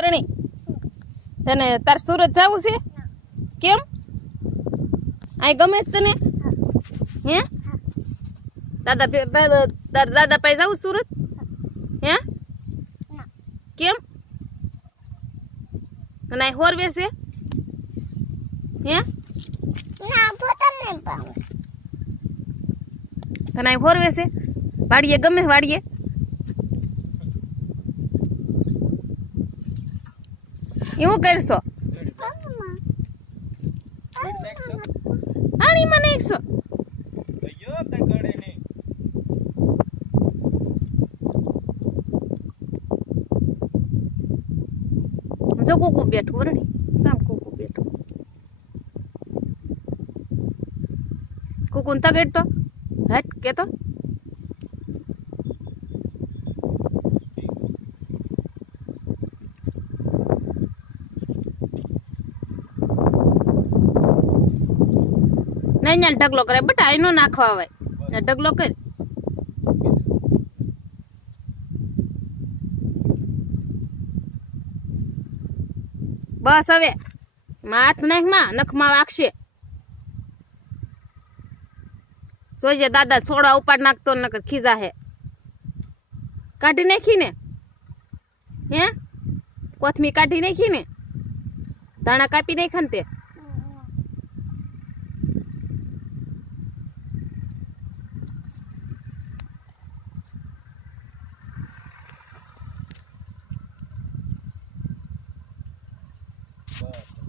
પરણી તને તાર સુરત જવું છે કેમ આ ગમે છે તને હે દાદા પાસે જવું સુરત હે કેમ અને આ હોર બેસે હે તને હોર બેસે વાડીએ ગમે વાડીએ એવું કરશો પાણીમાં નાખશો જો કુકુ બેઠું વરણી સામ કુકુ બેઠું કુકુ તગેડ તો હટ કેતો નહીં ઢગલો કરે બટ આઈનો નાખવા આવે ઢગલો કર બસ હવે હાથ નાખમાં નખમાં વાગશે જોઈજે દાદા સોડા ઉપાડ નાખતો નકર ખીજા હે કાઢી નાખી ને હે કોથમી કાઢી નાખી ને ધાણા કાપી નાખ્યા ને તે બસ